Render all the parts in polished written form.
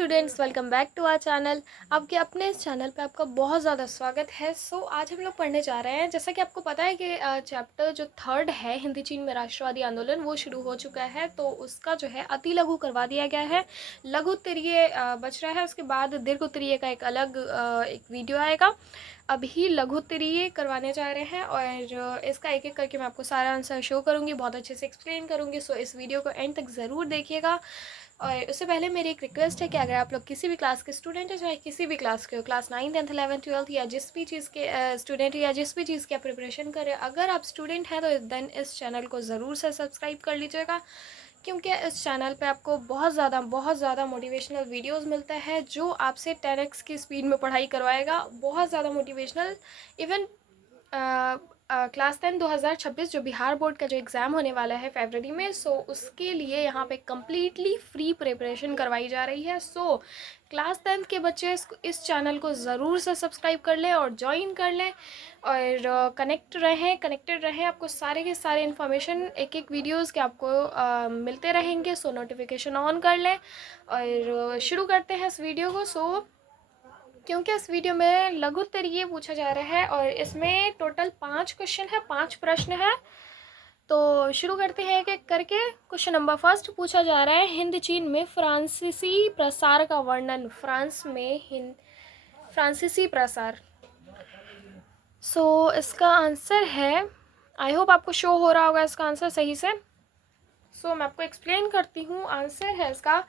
Students, welcome back to our channel. आपके अपने इस चैनल पे आपका बहुत ज़्यादा स्वागत है। आज हम लोग पढ़ने जा रहे हैं। जैसा कि आपको पता है कि चैप्टर जो 3 है हिंदी चीन में राष्ट्रवादी आंदोलन वो शुरू हो चुका है। तो उसका जो है अति लघु करवा दिया गया है। लघु उत्तरीय बच रहा है, उसके बाद दीर्घ उत्तरीय का एक अलग एक वीडियो आएगा। अभी लघु उत्तरीय करवाने जा रहे हैं और इसका एक एक करके मैं आपको सारा आंसर शो करूँगी, बहुत अच्छे से एक्सप्लेन करूँगी। सो इस वीडियो को एंड तक ज़रूर देखिएगा। और उससे पहले मेरी एक रिक्वेस्ट है कि अगर आप लोग किसी भी क्लास के स्टूडेंट हैं, चाहे किसी भी क्लास के हो, क्लास 9, 10, 11, 12 या जिस भी चीज़ के स्टूडेंट या जिस भी चीज़ की आप प्रिपरेशन करें, अगर आप स्टूडेंट हैं तो देन इस चैनल को ज़रूर से सब्सक्राइब कर लीजिएगा, क्योंकि इस चैनल पे आपको बहुत ज़्यादा मोटिवेशनल वीडियोस मिलता है जो आपसे 10x की स्पीड में पढ़ाई करवाएगा। बहुत ज़्यादा मोटिवेशनल। इवन क्लास 10 2026 जो बिहार बोर्ड का जो एग्ज़ाम होने वाला है फरवरी में, सो उसके लिए यहाँ पे कम्प्लीटली फ्री प्रिपरेशन करवाई जा रही है। सो क्लास 10 के बच्चे इस चैनल को ज़रूर से सब्सक्राइब कर लें और ज्वाइन कर लें और कनेक्टेड रहें। आपको सारे के सारे इन्फॉर्मेशन एक एक वीडियोस के आपको मिलते रहेंगे। सो नोटिफिकेशन ऑन कर लें और शुरू करते हैं इस वीडियो को। क्योंकि इस वीडियो में लघु उत्तरीय पूछा जा रहा है और इसमें टोटल 5 क्वेश्चन है, 5 प्रश्न है। तो शुरू करते हैं एक एक करके। क्वेश्चन नंबर फर्स्ट पूछा जा रहा है, हिंद चीन में फ्रांसीसी प्रसार का वर्णन। फ्रांस में फ्रांसीसी प्रसार। इसका आंसर है, आई होप आपको शो हो रहा होगा इसका आंसर सही से। मैं आपको एक्सप्लेन करती हूँ। आंसर है इसका,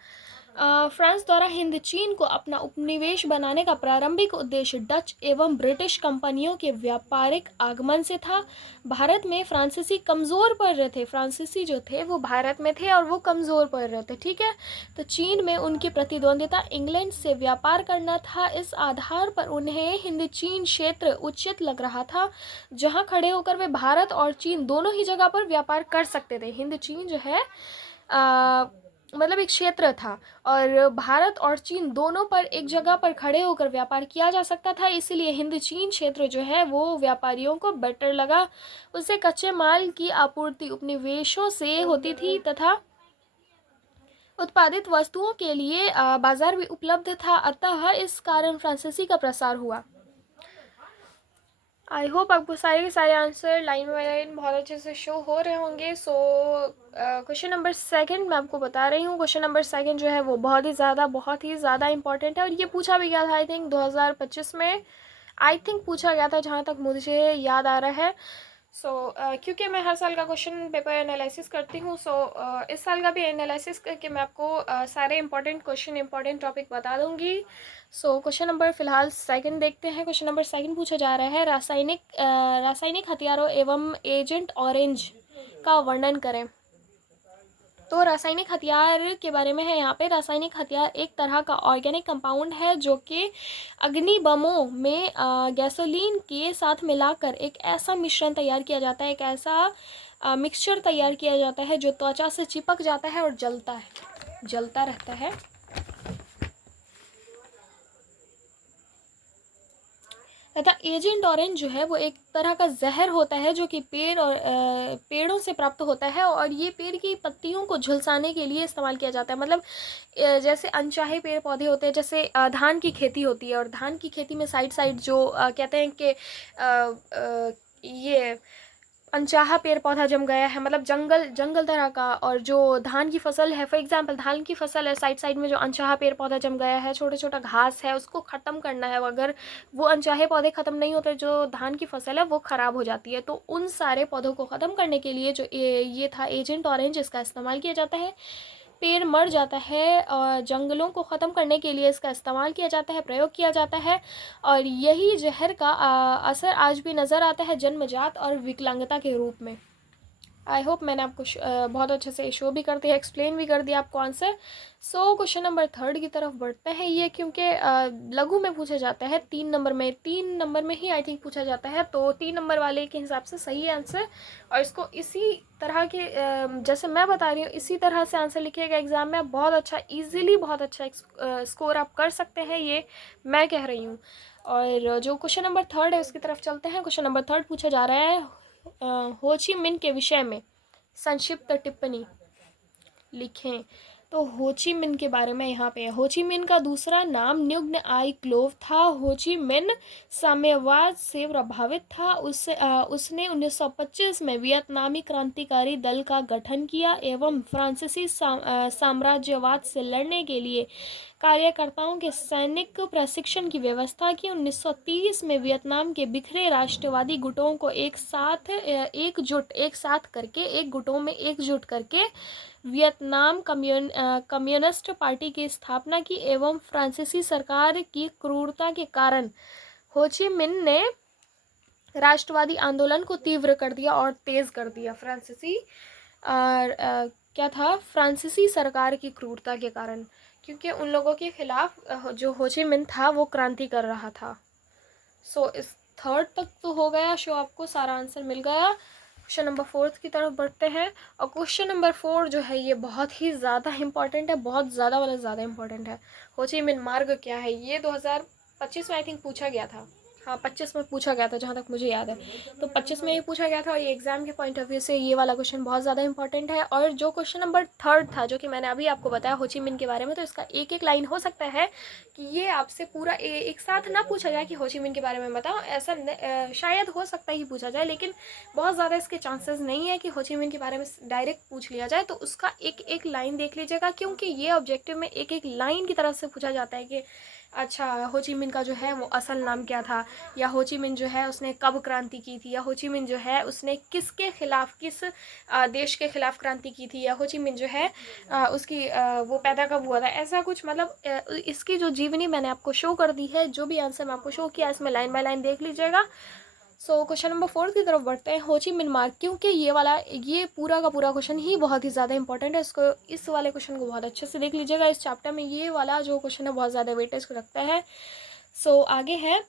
फ्रांस द्वारा हिंद चीन को अपना उपनिवेश बनाने का प्रारंभिक उद्देश्य डच एवं ब्रिटिश कंपनियों के व्यापारिक आगमन से था। भारत में फ्रांसीसी कमज़ोर पड़ रहे थे। फ्रांसीसी जो थे वो भारत में थे और वो कमज़ोर पड़ रहे थे, ठीक है। तो चीन में उनकी प्रतिद्वंदिता इंग्लैंड से व्यापार करना था। इस आधार पर उन्हें हिंद चीन क्षेत्र उचित लग रहा था, जहाँ खड़े होकर वे भारत और चीन दोनों ही जगह पर व्यापार कर सकते थे। हिंद चीन जो है मतलब एक क्षेत्र था और भारत और चीन दोनों पर एक जगह पर खड़े होकर व्यापार किया जा सकता था। इसीलिए हिंद चीन क्षेत्र जो है वो व्यापारियों को बेटर लगा। उससे कच्चे माल की आपूर्ति उपनिवेशों से होती थी तथा उत्पादित वस्तुओं के लिए बाजार भी उपलब्ध था। अतः इस कारण फ्रांसीसी का प्रसार हुआ। आई होप आपको सारे के सारे आंसर लाइन बाय लाइन बहुत अच्छे से शो हो रहे होंगे। क्वेश्चन नंबर सेकंड मैं आपको बता रही हूँ। क्वेश्चन नंबर सेकंड जो है वो बहुत ही ज़्यादा इंपॉर्टेंट है और ये पूछा भी गया था आई थिंक 2025 में पूछा गया था, जहाँ तक मुझे याद आ रहा है। क्योंकि मैं हर साल का क्वेश्चन पेपर एनालिसिस करती हूँ, इस साल का भी एनालिसिस करके मैं आपको सारे इंपॉर्टेंट क्वेश्चन इंपॉर्टेंट टॉपिक बता दूँगी। क्वेश्चन नंबर फिलहाल सेकंड देखते हैं। क्वेश्चन नंबर सेकंड पूछा जा रहा है, रासायनिक हथियारों एवं एजेंट ऑरेंज का वर्णन करें। तो रासायनिक हथियार के बारे में है यहाँ पे। रासायनिक हथियार एक तरह का ऑर्गेनिक कंपाउंड है जो कि अग्नि बमों में गैसोलीन के साथ मिलाकर एक ऐसा मिश्रण तैयार किया जाता है, एक ऐसा मिक्सचर तैयार किया जाता है जो त्वचा से चिपक जाता है और जलता रहता है। तथा एजेंट ऑरेंज जो है वो एक तरह का जहर होता है जो कि पेड़ों से प्राप्त होता है और ये पेड़ की पत्तियों को झुलसाने के लिए इस्तेमाल किया जाता है। मतलब जैसे अनचाहे पेड़ पौधे होते हैं, जैसे धान की खेती होती है और धान की खेती में साइड जो कहते हैं कि ये अनचाहा पेड़ पौधा जम गया है, मतलब जंगल तरह का। और जो धान की फसल है, फॉर एग्जांपल धान की फसल है, साइड में जो अनचाहा पेड़ पौधा जम गया है, छोटा घास है, उसको ख़त्म करना है। अगर वो अनचाहे पौधे ख़त्म नहीं होते, जो धान की फसल है वो ख़राब हो जाती है। तो उन सारे पौधों को ख़त्म करने के लिए जो ये था एजेंट ऑरेंज, इसका इस्तेमाल किया जाता है। पेड़ मर जाता है और जंगलों को ख़त्म करने के लिए इसका इस्तेमाल किया जाता है, प्रयोग किया जाता है। और यही जहर का असर आज भी नज़र आता है जन्मजात और विकलांगता के रूप में। आई होप मैंने आपको बहुत अच्छे से शो भी कर दिया, एक्सप्लेन भी कर दिया आपको आंसर। क्वेश्चन नंबर थर्ड की तरफ बढ़ते हैं। ये क्योंकि लघु में पूछा जाता है, 3 नंबर में ही आई थिंक पूछा जाता है, तो 3 नंबर वाले के हिसाब से सही आंसर। और इसको इसी तरह के जैसे मैं बता रही हूँ इसी तरह से आंसर लिखिएगा एग्ज़ाम में, बहुत अच्छा ईजिली बहुत अच्छा स्कोर आप कर सकते हैं, ये मैं कह रही हूँ। और जो क्वेश्चन नंबर थर्ड है उसकी तरफ चलते हैं। क्वेश्चन नंबर थर्ड पूछा जा रहा है, हो ची मिन्ह के विषय में संक्षिप्त टिप्पणी लिखें। तो होची मिन के बारे में यहाँ पे है। होची मिन का दूसरा नाम न्युग्न आई क्लोव था। होची मिन साम्यवाद से प्रभावित था। उसने 1925 में वियतनामी क्रांतिकारी दल का गठन किया एवं फ्रांसीसी साम्राज्यवाद से लड़ने के लिए कार्यकर्ताओं के सैनिक प्रशिक्षण की व्यवस्था की। 1930 में वियतनाम के बिखरे राष्ट्रवादी गुटों को एक गुटों में एकजुट करके वियतनाम कम्युनिस्ट पार्टी की स्थापना की एवं फ्रांसीसी सरकार की क्रूरता के कारण हो ची मिन ने राष्ट्रवादी आंदोलन को तीव्र कर दिया और तेज कर दिया। क्या था, फ्रांसीसी सरकार की क्रूरता के कारण, क्योंकि उन लोगों के खिलाफ जो हो ची मिन था वो क्रांति कर रहा था। सो इस थर्ड तक तो हो गया शो, आपको सारा आंसर मिल गया। क्वेश्चन नंबर 4 की तरफ बढ़ते हैं। और क्वेश्चन नंबर 4 जो है ये बहुत ही ज़्यादा इंपॉर्टेंट है, बहुत ज़्यादा मतलब ज़्यादा इंपॉर्टेंट है। हो ची मिन मार्ग क्या है, ये 2025 में आई थिंक पूछा गया था। हाँ 25 में पूछा गया था जहाँ तक मुझे याद है। तो 25 में ये पूछा गया था और ये एग्जाम के पॉइंट ऑफ व्यू से ये वाला क्वेश्चन बहुत ज़्यादा इंपॉर्टेंट है। और जो क्वेश्चन नंबर 3 था जो कि मैंने अभी आपको बताया हो ची मिन के बारे में, तो इसका एक एक लाइन हो सकता है कि ये आपसे पूरा एक साथ ना पूछा जाए कि हो ची मिन के बारे में बताओ, ऐसा शायद हो सकता ही पूछा जाए, लेकिन बहुत ज़्यादा इसके चांसेस नहीं है कि हो ची मिन के बारे में डायरेक्ट पूछ लिया जाए। तो उसका एक एक लाइन देख लीजिएगा, क्योंकि ये ऑब्जेक्टिव में एक एक लाइन की तरफ से पूछा जाता है कि अच्छा हो ची मिन का जो है वो असल नाम क्या था, या हो ची मिन जो है उसने कब क्रांति की थी, या हो ची मिन जो है उसने किसके खिलाफ, किस देश के खिलाफ क्रांति की थी, या हो ची मिन जो है उसकी वो पैदा कब हुआ था, ऐसा कुछ। मतलब इसकी जो जीवनी मैंने आपको शो कर दी है, जो भी आंसर मैं आपको शो किया इसमें लाइन बाय लाइन देख लीजिएगा। सो क्वेश्चन नंबर 4 की तरफ बढ़ते हैं। हो ची मिन मार्ग, क्योंकि ये पूरा का पूरा क्वेश्चन ही बहुत ही ज़्यादा इंपॉर्टेंट है, इसको इस वाले क्वेश्चन को बहुत अच्छे से देख लीजिएगा। इस चैप्टर में ये वाला जो क्वेश्चन है बहुत ज़्यादा वेटेज रखता है। सो आगे है,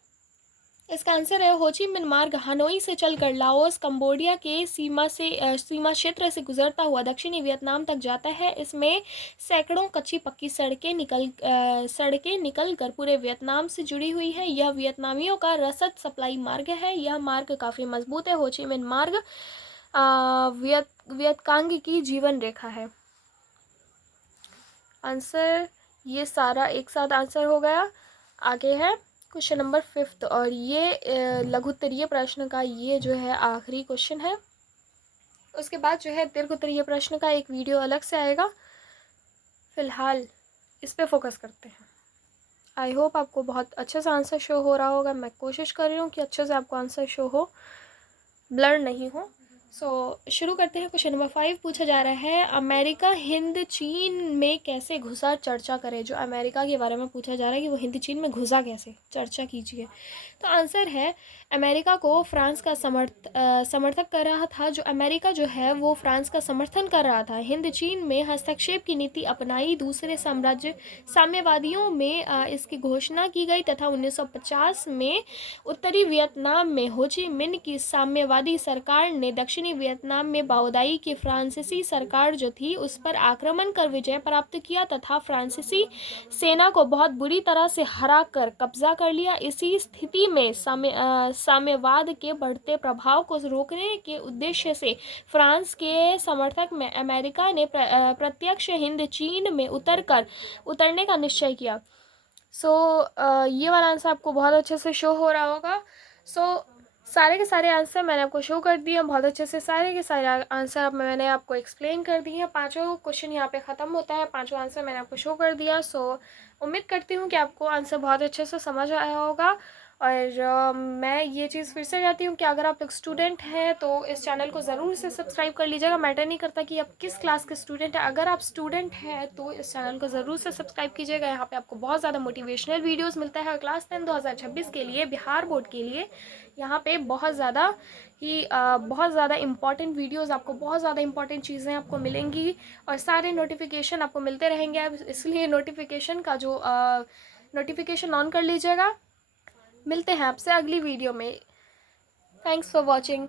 इसका आंसर है हो ची मिन मार्ग हनोई से चलकर लाओस कंबोडिया के सीमा क्षेत्र से गुजरता हुआ दक्षिणी वियतनाम तक जाता है। इसमें सैकड़ों कच्ची पक्की सड़कें निकल कर पूरे वियतनाम से जुड़ी हुई है। यह वियतनामियों का रसद सप्लाई मार्ग है। यह मार्ग काफ़ी मजबूत है। हो ची मिन मार्ग वियतकांग की जीवन रेखा है। आंसर ये सारा एक साथ आंसर हो गया। आगे है क्वेश्चन नंबर 5 और ये लघुत्तरीय प्रश्न का ये जो है आखिरी क्वेश्चन है। उसके बाद जो है दीर्घोत्तरीय प्रश्न का एक वीडियो अलग से आएगा। फिलहाल इस पे फोकस करते हैं। आई होप आपको बहुत अच्छे से आंसर शो हो रहा होगा। मैं कोशिश कर रही हूँ कि अच्छे से आपको आंसर शो हो, ब्लर नहीं हो। सो शुरू करते हैं। क्वेश्चन नंबर 5 पूछा जा रहा है, अमेरिका हिंद चीन में कैसे घुसा, चर्चा करें। जो अमेरिका के बारे में पूछा जा रहा है कि वो हिंद चीन में घुसा कैसे, चर्चा कीजिए। तो आंसर है अमेरिका को फ्रांस का समर्थक कर रहा था। जो अमेरिका जो है वो फ्रांस का समर्थन कर रहा था। हिंद चीन में हस्तक्षेप की नीति अपनाई। दूसरे साम्यवादियों में इसकी घोषणा की गई तथा 1950 में उत्तरी वियतनाम में हो ची मिन की साम्यवादी सरकार ने दक्षिणी वियतनाम में बाओदाई की फ्रांसीसी सरकार जो थी उस पर आक्रमण कर विजय प्राप्त किया तथा फ्रांसीसी सेना को बहुत बुरी तरह से हरा कर कब्जा कर लिया। इसी स्थिति में साम्यवाद के बढ़ते प्रभाव को रोकने के उद्देश्य से फ्रांस के समर्थक में अमेरिका ने प्रत्यक्ष हिंद चीन में उतरने का निश्चय किया। ये वाला आंसर आपको बहुत अच्छे से शो हो रहा होगा। सारे के सारे आंसर मैंने आपको शो कर दिए बहुत अच्छे से। सारे के सारे आंसर अब मैंने आपको एक्सप्लेन कर दिए हैं। 5 क्वेश्चन यहाँ पे ख़त्म होता है। 5 आंसर मैंने आपको शो कर दिया। उम्मीद करती हूँ कि आपको आंसर बहुत अच्छे से समझ आया होगा। और मैं ये चीज़ फिर से कहती हूँ कि अगर आप एक स्टूडेंट हैं तो इस चैनल को ज़रूर से सब्सक्राइब कर लीजिएगा। मैटर नहीं करता कि आप किस क्लास के स्टूडेंट हैं, अगर आप स्टूडेंट हैं तो इस चैनल को ज़रूर से सब्सक्राइब कीजिएगा। यहाँ पे आपको बहुत ज़्यादा मोटिवेशनल वीडियोस मिलता है। और क्लास 10 2026 के लिए, बिहार बोर्ड के लिए यहाँ पे बहुत ज़्यादा इंपॉर्टेंट वीडियोस, आपको बहुत ज़्यादा इंपॉर्टेंट चीज़ें आपको मिलेंगी और सारे नोटिफिकेशन आपको मिलते रहेंगे। अब इसलिए नोटिफिकेशन ऑन कर लीजिएगा। मिलते हैं आपसे अगली वीडियो में। Thanks for watching.